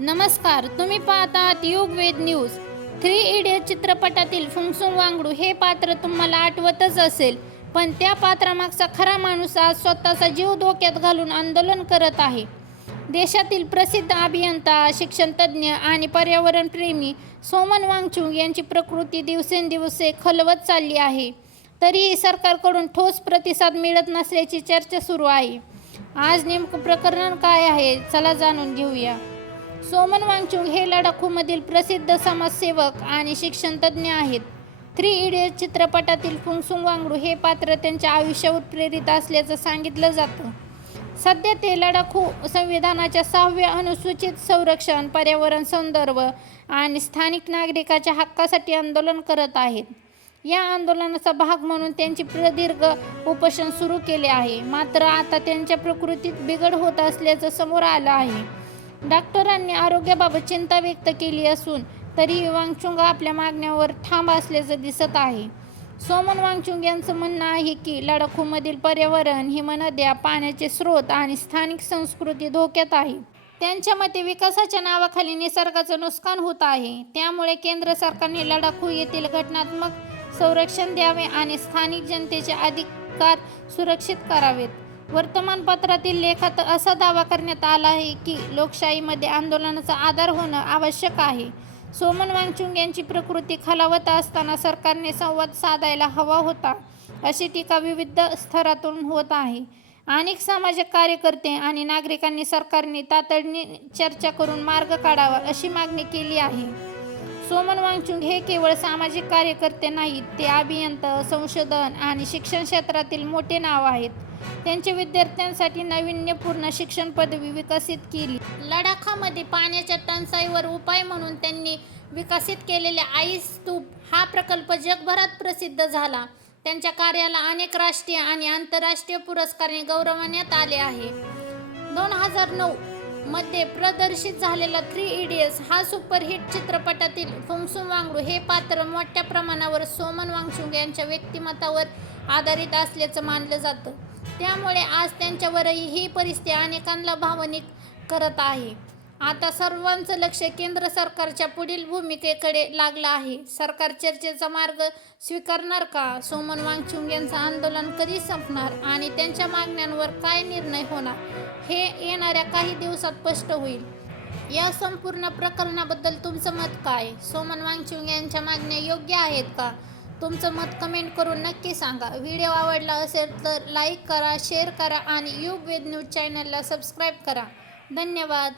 नमस्कार, तुम्ही पाहतात युगवेद न्यूज. 3 इडियट चित्रपटातील फुंगसुक वांगडू हे पात्र तुम्हाला आठवतच असेल, पण त्या पात्रामागचा खरा माणूस आज स्वतःचा जीव धोक्यात घालून आंदोलन करत आहे. देशातील प्रसिद्ध अभियंता, शिक्षणतज्ज्ञ आणि पर्यावरणप्रेमी सोमन वांगचुक यांची प्रकृती दिवसेंदिवस खालवत चालली आहे. तरीही सरकारकडून ठोस प्रतिसाद मिळत नसल्याची चर्चा सुरू आहे. आज नेमकं प्रकरण काय आहे, चला जाणून घेऊया. सोमन वांगचुक हे लडाखमधील प्रसिद्ध समाजसेवक आणि शिक्षणतज्ज्ञ आहेत. 3 इडियट चित्रपटातील फुंगसुक वांगडू हे पात्र त्यांच्या आयुष्यावर प्रेरित असल्याचं सांगितलं जातं. सध्या ते लडाखू संविधानाच्या 6व्या अनुसूचित संरक्षण, पर्यावरण संदर्भ आणि स्थानिक नागरिकाच्या हक्कासाठी आंदोलन करत आहेत. या आंदोलनाचा भाग म्हणून त्यांची प्रदीर्घ उपोषण सुरू केले आहे. मात्र आता त्यांच्या प्रकृतीत बिघड होत असल्याचं समोर आलं आहे. डॉक्टरांनी आरोग्याबाबत चिंता व्यक्त केली असून तरीही वांगचुक आपल्या मागण्यावर ठाम असल्याचं दिसत आहे. सोमन वांगचुक यांचं म्हणणं आहे की लडाखमधील पर्यावरण, हिमनद्या, पाण्याचे स्रोत आणि स्थानिक संस्कृती धोक्यात आहे. त्यांच्या मते विकासाच्या नावाखाली निसर्गाचं नुकसान होत आहे. त्यामुळे केंद्र सरकारने लडाखू येथील घटनात्मक संरक्षण द्यावे आणि स्थानिक जनतेचे अधिकार सुरक्षित करावेत. वर्तमानपत्रातील लेखात असा दावा करण्यात आला आहे की लोकशाहीमध्ये आंदोलनाचा आधार होणं आवश्यक आहे. सोमन वांगचुक यांची प्रकृती खालावत असताना सरकारने संवाद साधायला हवा होता, अशी टीका विविध स्तरातून होत आहे. अनेक सामाजिक कार्यकर्ते आणि नागरिकांनी सरकारने तातडीने चर्चा करून मार्ग काढावा अशी मागणी केली आहे. सोमन वांगचुक हे केवळ सामाजिक कार्यकर्ते नाहीत, ते अभियंता, संशोधन आणि शिक्षण क्षेत्रातील मोठे नाव आहेत. त्यांच्या विद्यार्थ्यांसाठी नाविन्यपूर्ण शिक्षण पदवी विकसित केली. लडाखमध्ये पाण्याच्या टंचाईवर उपाय म्हणून त्यांनी विकसित केलेला आईस स्तूप हा प्रकल्प जगभरात प्रसिद्ध झाला. त्यांच्या कार्याला अनेक राष्ट्रीय आणि आंतरराष्ट्रीय पुरस्कारांनी गौरवण्यात आले आहे. 2009 मध्ये प्रदर्शित झालेला 3 इडियट्स हा सुपरहिट चित्रपटातील फुंगसुक वांगडू हे पात्र मोठ्या प्रमाणावर सोमन वांगचुक यांच्या व्यक्तिमत्त्वावर आधारित असल्याचं मानलं जातं. त्यामुळे आज त्यांच्यावरही ही परिस्थिती अनेकांना भावनिक करत आहे. आता सर्वांचं लक्ष केंद्र सरकारच्या पुढील भूमिकेकडे लागलं आहे. सरकार चर्चेचा मार्ग स्वीकारणार का? सोमन वांगचुक यांचं आंदोलन कधी संपणार आणि त्यांच्या मागण्यांवर काय निर्णय होणार, हे येणाऱ्या काही दिवसात स्पष्ट होईल. या संपूर्ण प्रकरणाबद्दल तुमचं मत काय? सोमन वांगचुक यांच्या मागण्या योग्य आहेत का? तुमचं मत कमेंट करून नक्की सांगा. व्हिडिओ आवडला असेल तर लाईक करा, शेअर करा आणि युगवेद न्यूज चॅनलला सबस्क्राईब करा. धन्यवाद.